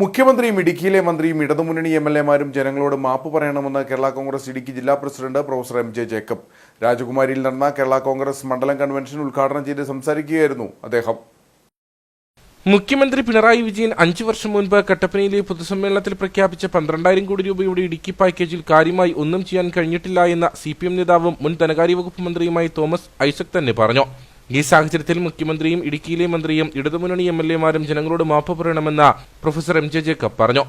മുഖ്യമന്ത്രിയും ഇടുക്കിയിലെ മന്ത്രിയും ഇടതുമുന്നണി എം എൽ എമാരും ജനങ്ങളോട് മാപ്പ് പറയണമെന്ന് കേരള കോൺഗ്രസ് ഇടുക്കി ജില്ലാ president professor M J Jacob. രാജകുമാരിയിൽ നടന്ന കേരള കോൺഗ്രസ് മണ്ഡലം കൺവെൻഷൻ ഉദ്ഘാടനം ചെയ്ത് സംസാരിക്കുകയായിരുന്നു അദ്ദേഹം. മുഖ്യമന്ത്രി പിണറായി വിജയൻ അഞ്ചു വർഷം മുൻപ് കട്ടപ്പനയിലെ പൊതുസമ്മേളനത്തിൽ പ്രഖ്യാപിച്ച പന്ത്രണ്ടായിരം കോടി രൂപയുടെ ഇടുക്കി പാക്കേജിൽ കാര്യമായി ഒന്നും ചെയ്യാൻ കഴിഞ്ഞിട്ടില്ല എന്ന സി നേതാവും മുൻ ധനകാര്യ വകുപ്പ് മന്ത്രിയുമായി തോമസ് ഐസക് തന്നെ പറഞ്ഞു. ഈ സാഹചര്യത്തിൽ മുഖ്യമന്ത്രിയും ഇടുക്കിയിലെ മന്ത്രിയും ഇടതുമുന്നണി എം എൽ എമാരും ജനങ്ങളോട് മാപ്പ് പറയണമെന്ന് പ്രൊഫസർ എം ജെ ജേക്കബ് പറഞ്ഞു.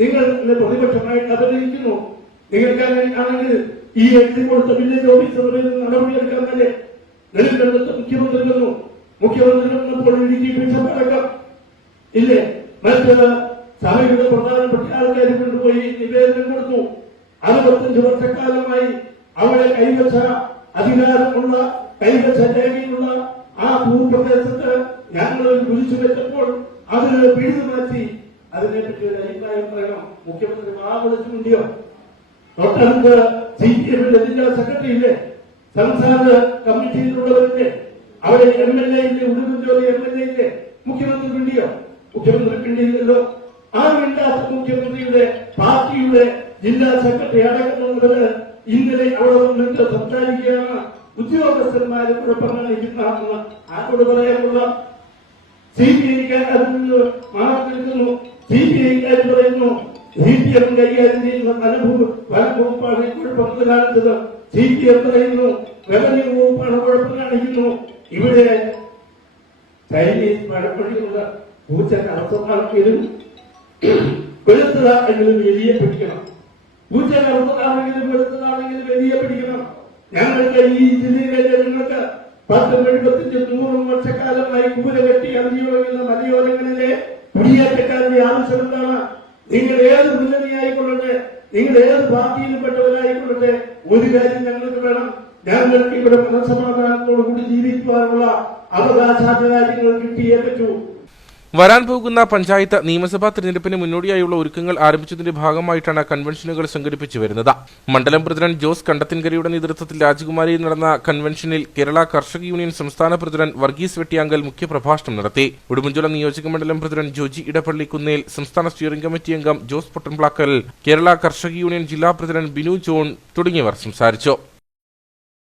നിങ്ങൾ നിങ്ങൾ നിങ്ങൾക്കാണെങ്കിൽ ഈ കൊടുത്ത നിന്ന് ഇല്ലേ? മറ്റ് സഭയുടെ പ്രധാനപ്പെട്ട ആൾക്കാർ കൊണ്ടുപോയി നിവേദനം കൊടുത്തു. അറുപത്തഞ്ച് വർഷക്കാലമായി അവിടെ കൈവച്ച അധികാരമുള്ള കൈവച്ച രേഖയുള്ള ആ ഭൂപ്രദേശത്ത് ഞങ്ങൾ കുഴിച്ചു വെച്ചപ്പോൾ അതിന് പിഴുതു മാറ്റി അതിനെപ്പറ്റി ഒരു അഭിപ്രായം പറയണം. മുഖ്യമന്ത്രി ആ വിളിച്ചിട്ടുണ്ടോ തൊട്ടടുത്ത് സി പി എമ്മിന്റെ ജില്ലാ സെക്രട്ടറി സംസ്ഥാന കമ്മിറ്റിയിലുള്ളവരില്ലേ? അവിടെ എം എൽ എ ഇല്ലേ? ഉടുമ്പൻചോലി എം എൽ എ ഇല്ലേ? മുഖ്യമന്ത്രി പിണ്ടിയോ? മുഖ്യമന്ത്രി പിണ്ടിയില്ലല്ലോ. ആ മിണ്ടാത്ത മുഖ്യമന്ത്രിയുടെ പാർട്ടിയുടെ ജില്ലാ സെക്രട്ടറി അടക്കമുള്ളവര് ഇന്നലെ അവിടെ വന്നിട്ട് സംസാരിക്കുകയാണ്. ഉദ്യോഗസ്ഥന്മാരെ കൂടെ പറഞ്ഞിരിക്കുന്ന ആരോട് പറയാനുള്ള സി പി ഐക്കാർ അതിൽ നിന്ന് മാറി നിൽക്കുന്നു. സി പി ഐക്കാർ പറയുന്നു സി പി എം കൈകാര്യം ചെയ്യുന്ന വനഭൂമി ഈ കാണിച്ചത് സി പി എം പറയുന്നു റവന്യൂ വകുപ്പാണ് കുഴപ്പം കാണിക്കുന്നു. ഇവിടെ ചൈനീസ് മഴപ്പള്ളിയുള്ള പൂച്ച കറുത്തതാണെങ്കിലും വെളുത്തതാണെങ്കിലും എലിയെ പിടിക്കണം. പൂച്ച കറുത്തതാണെങ്കിലും വെളുത്തതാണെങ്കിലും എലിയെ പിടിക്കണം. ഞങ്ങൾക്ക് ഈ ജില്ലയിലെ ജനങ്ങൾക്ക് പത്തും എഴുപത്തിയഞ്ച് നൂറും വർഷക്കാലമായി കൂര കെട്ടി അറിയുന്ന മലയോരങ്ങളിലെ കുടിയേറ്റക്കാരുടെ ആവശ്യം എന്താണ്? നിങ്ങൾ ഏത് മുന്നണിയായിക്കൊള്ളട്ടെ നിങ്ങൾ ഏത് പാർട്ടിയിലും പെട്ടവരായിക്കൊള്ളട്ടെ ഒരു കാര്യം ഞങ്ങൾക്ക് വേണം. ഞങ്ങൾക്ക് ഇവിടെ മനസമാധാനത്തോടു കൂടി ജീവിക്കുവാനുള്ള അവകാശാധികാരികൾ കിട്ടിയേ പറ്റൂ. വരാൻ പോകുന്ന പഞ്ചായത്ത് നിയമസഭാ തെരഞ്ഞെടുപ്പിന് മുന്നോടിയായുള്ള ഒരുക്കങ്ങൾ ആരംഭിച്ചതിന്റെ ഭാഗമായിട്ടാണ് കൺവെൻഷനുകൾ സംഘടിപ്പിച്ചു വരുന്നത്. മണ്ഡലം പ്രസിഡന്റ് ജോസ് കണ്ടത്തിൻകരയുടെ നേതൃത്വത്തിൽ രാജകുമാരിയിൽ നടന്ന കൺവെൻഷനിൽ കേരള കർഷക യൂണിയൻ സംസ്ഥാന പ്രസിഡന്റ് വർഗീസ് വെട്ടിയാങ്കൽ മുഖ്യപ്രഭാഷണം നടത്തി. ഉടുമ്പൻചോല നിയോജക മണ്ഡലം പ്രസിഡന്റ് ജോജി ഇടപ്പള്ളി കുന്നേൽ സംസ്ഥാന സ്റ്റിയറിംഗ് കമ്മിറ്റി അംഗം ജോസ് പൊട്ടൻപ്ലാക്കൽ കേരള കർഷക യൂണിയൻ ജില്ലാ പ്രസിഡന്റ് ബിനു ജോൺ തുടങ്ങിയവർ സംസാരിച്ചു.